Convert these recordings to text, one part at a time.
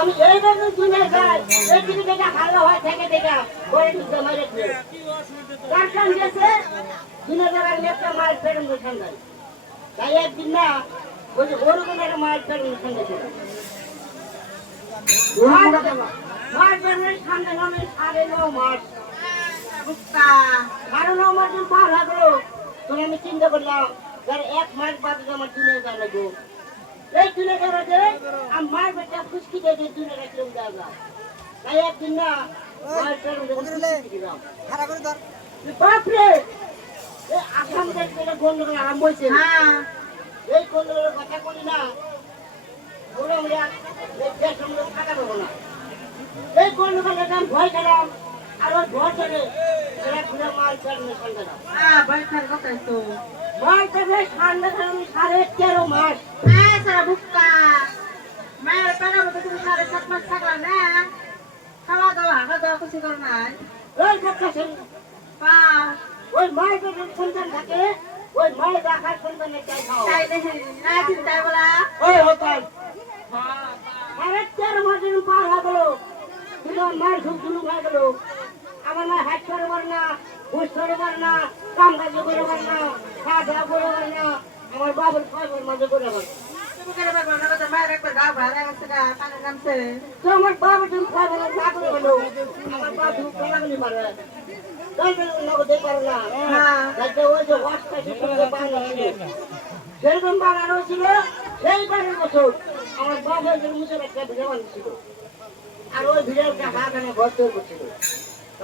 আমি এইভাবে দিনে যাই এই দিনে দেখা ভালো হয় থেকে দেখা করে দিতে মারে কার কান গেছে দিনে যারা একটা মার ফেরন বসান যায় তাই একদিন না ওই যে গরু একটা মার ফেরন বসান যায় মার ফেরনের সামনে নামে 9.5 মাস সাড়ে 9 মাস দিন পার হয়ে গেল তখন আমি চিন্তা করলাম যার 1 মাস বাদে আমার দিনে যায় লাগবো এই তুলে ধরে যে আমার বেটা খুশকি দিয়ে তুলে রাখলে উঠে যা তাই একদিন না বাপরে এই আসাম দেখতে গন্ডগোল আরম্ভ হয়েছে এই গন্ডগোলের কথা বলি না ওরা আমরা দেশ আমরা থাকা দেবো না এই গন্ডগোলের নাম ভয় খেলাম আর ওই ভয় খেলে এরা ঘুরে মাল ফেললে সন্ধ্যা দাও ভয় খার কথাই তো মাল ফেলে সন্ধ্যা আমি 13.5 মাস সারা বুক্কা মায়ের পেটের মধ্যে তুমি 7.5 মাস থাকলা না খাওয়া দাওয়া কিছু করো নাই ওই বক্কাছে ওই মায়ের পেটের সন্তান থাকে ওই মায়ের রাখার সন্তানের চাই খাও তাই দেখি না চিন্তায় বলা ওই হতাল 13.5 মাস দিন পার হয়ে গেল কিন্তু মায়ের সুখ শুরু হয়ে গেল আমার মা হাত করে পারে না বুঝ করে পারে না কাম কাজ করে পারে না খাওয়া দাওয়া করে পারে না আমার বাবার খাবার মাঝে করে পারে মায়ের একবার গা ভাড়া গেছে গা পানি নামছে তো আমার বাবা তুমি খাবার না করে হলো আমার বাবা তুমি পেলাগুলি মারে তাই নগদে পারে না তাই ওই যে ওয়াশটা সেটা বাংলা ছিল সেরকম বানানো ছিল সেই 12 বছর আমার বাবা যে মুসের একটা ভিড়ে বানিয়েছিল আর ওই ভিড়ের হাত এনে ভর্তি করছিল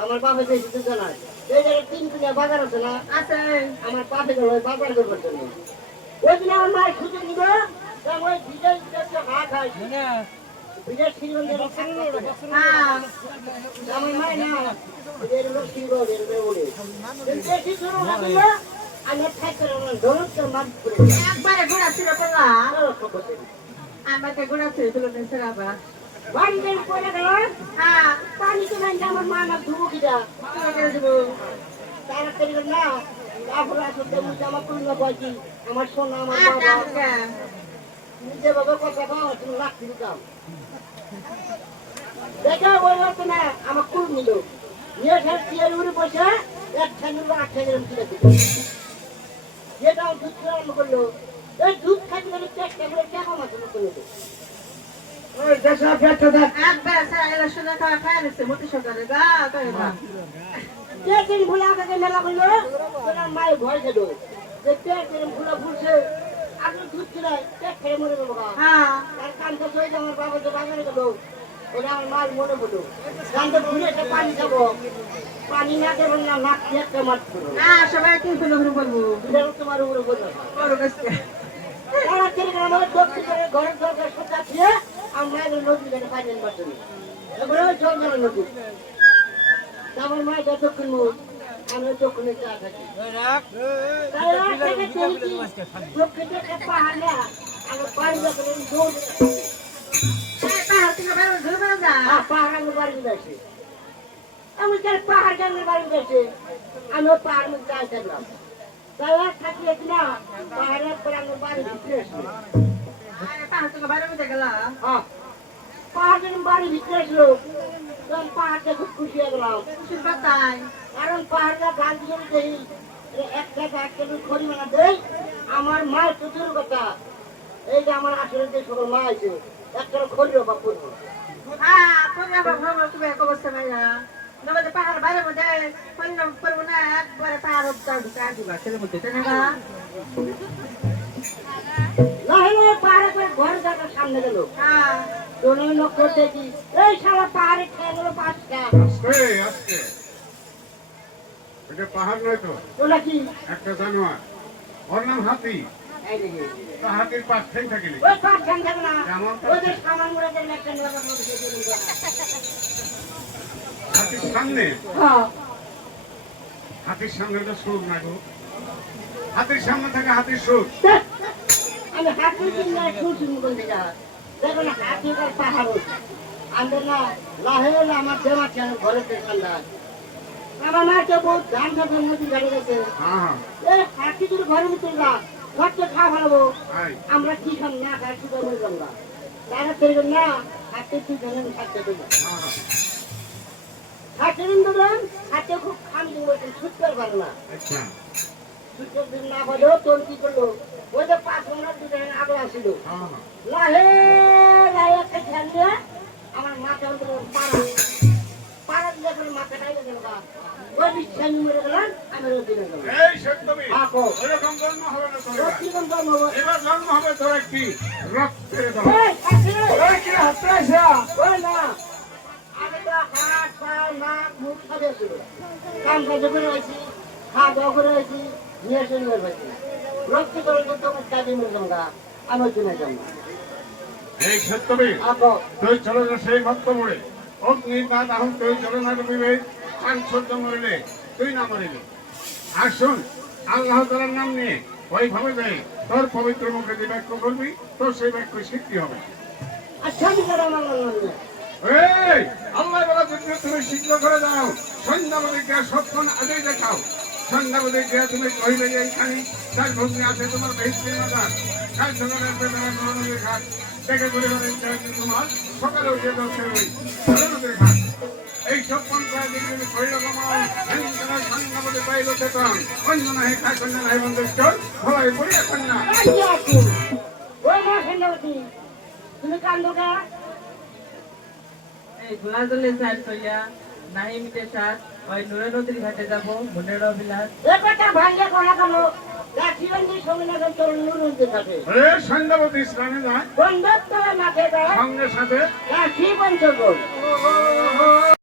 আমার বাবা যে কিছু জানায় এই জায়গায় 3 কিলো বাজার আছে না আছে আমার পাশে গেল ওই বাজার করবার জন্য ওই দিন আমার মায়ের সুযোগ নিল ওই ভিড়ের হাত হয় ভিড়ের শ্রীগঞ্জের আমার মায় না এর লোক শ্রীগঞ্জ এর বলে বেশি শুরু হলো আমি থাকতে ধরুন তো মাছ করে একবারে ঘোড়া ছিল পড়লা আমাকে ঘোড়া ছিল তুলে নিয়েছে আবার বান্ডেল পড়ে গেল পানি তো নাই আমার মা না ধুবো কিটা তারা করি না তারপরে আসলে আমার পূর্ণ বয়সী আমার সোনা আমার বাবা নিজে বাবা কথা পাও তুমি রাখছি দাও দেখা ওই হতো না আমার কুল নিল নিয়ে খেয়ে চেয়ার উড়ে বসে এক ঠ্যাঙ্গের 8 ঠ্যাঙ্গের তুলে দিল যেটা দুধ আরম্ভ করলো এই দুধ খাইতে গেলে চেষ্টা করে কেমন আছে করলো ওই দেশা পেটটা দেখ একবার সারা এলা শুনে খাওয়া খায় নিচ্ছে মোটি সরকারে গা করে না পেটের ভুলা আগে মেলা করলো তোমার মায়ের ভয় গেল যে পেটের ভুলা ভুলছে আপনি দুধ খিলায় পেট খেয়ে মরে গেল তার কানটা সই আমার বাবা যে বাজারে গেল ওটা আমার মায়ের মনে পড়লো কানটা ঘুরে একটা পানি খাবো পানি না দেবেন না নাক দিয়ে একটা মাছ করবো না সবাই কি ফেলে ঘুরে বলবো তোমার উপরে বলবো বড় গাছকে তারা ছেড়ে আমার দক্ষিণ করে ঘরের দরকার সোজা দিয়ে আমার মায়ের নদী গেলে পানি আনবার জন্য এবারে ওই জল জলের নদী আমার মায়ের দক্ষিণ মুখ আমি দক্ষিণে চা থাকি দক্ষিণে একটা পাহাড় না আমার বাড়ি যখন দৌড় পাহাড় আমার বাড়ি গেছে আমি পাহাড় গ্রামের বাড়ি গেছে আমি ওই পাহাড় মধ্যে চা থাকলাম তাই থাকি না পাহাড়ের পরে আমার বাড়ি ভিতরে আসলো পাহাড়ের বাড়ি ভিতরে আসলো তখন পাহাড়টা খুব খুশি হয়ে গেলাম কারণ পাহাড়টা গান দিয়ে দেই একটা খড়ি বানা দেই আমার মায়ের চতুর কথা এই যে আমার আসলে যে সকল মা আছে একটা খড়ি অভাব করবো পাহাড় বাইরে মধ্যে করবো না একবারে পাহাড় ঢুকা দিবা ছেলের মধ্যে পাহাড়ে করে ঘর জায়গার সামনে গেল লক্ষ্য দেখি এই সারা পাহাড়ে খেয়ে গেল 5টা এটা পাহাড় নয় তো ওটা কি একটা জানোয়ার ওর নাম হাতি হাতির 5 ঠ্যাং থাকে ওই 5 ঠ্যাং থাকে না ওই যে সামান মুড়ে দেন একটা হাতির সামনে হ্যাঁ হাতির সামনে তো সুর না গো হাতির সামনে থাকে হাতির সুর আমি হাতির কিনা শুনছি বলতে যা দেখো না হাতির পাহাড় আমাদের না লাহে আমার দেওয়া কেন ঘরে ঠান্ডা আমার মাকে বহুত ধান খাবার নদী গাড়ি গেছে হাতি যদি ঘরের ভিতরে যা ঘরটা খাওয়া ভালো আমরা কি খাম না খাই শুধু মরে যাবো তারা তৈরি না হাতে তুই জানেন হাতে দেবো হ্যাঁ হ্যাঁ হাতে দিন দিলাম হাতে খুব খাম দিব ছুটতে পারে না আচ্ছা ছুটতে দিন না হলেও তোর কি করলো ওই যে 5 মিনিট দিতে আগলা ছিল হ্যাঁ হ্যাঁ লাহে লাহে একটা খেয়াল দিয়ে আমার মাথা অন্তর পাড়া দিয়ে করে মাথাটাই গেল ওই বিছান মেরে গেলাম আমি রোদ দিনে গেলাম এই সত্যবি আকো এরকম জন্ম হবে না তোর রোদ কি কোন জন্ম হবে এবার জন্ম হবে তোর একটি রক্তের দল ওই কাছে ওই কি হাতে আসা ওই না আমি তো হাত পা নাক মুখ সবে ছিল কাম কাজ করে আছি খাওয়া দাওয়া করে আছি নিয়ে চলে গেছি রক্তি করে তো কাজে মিললাম গা আমি চলে যাব এই সত্যবি আকো তুই চলে যা সেই ভক্ত মরে অগ্নি তা দাহন তুই চলে না ডুবিবে সাংসর্য মরিলে তুই না মরিলে আর শোন আল্লাহ তাআলার নাম নিয়ে ওইভাবে যাই তোর পবিত্র মুখে যে বাক্য বলবি তোর সেই বাক্য সিদ্ধি হবে আচ্ছা আমি করে আমার নাম এই আল্লাহ বলা যদি তুমি শীঘ্র করে দাও সন্ধ্যাবতীকে সক্ষণ আজই দেখাও সন্ধ্যাবতীকে তুমি কহিলে যে এইখানে তার ভগ্নি আছে তোমার বেহিত্রী মাতা কাল সকালে নদীর ঘাট দেখে পরিবারের তোমার সকালে উঠে যাচ্ছে ওই নদীর ঘাট এই সক্ষণ প্রায় দেখবে কহিল কমাল সন্ধ্যাবতী পাইল চেতন অন্য নাহি খায় কন্যা নাহি বন্ধুর চোর ভয় পড়িয়া কন্যা ওই মা সেনাপতি তুমি কান্দো কা এই গোলাজলে চাল কইয়া নাহি মিটে সাত ওই নুরে নদীর ঘাটে যাব মনের অভিলাষ এ কথা ভাঙ্গে করা কেন রাখিবন্দি সঙ্গে না তোর নুরুনতে থাকে রে সন্ধ্যাবতী স্নানে যায় বন্ধত্ব মাঠে যায় সঙ্গে সাথে রাখি পঞ্চগোল ও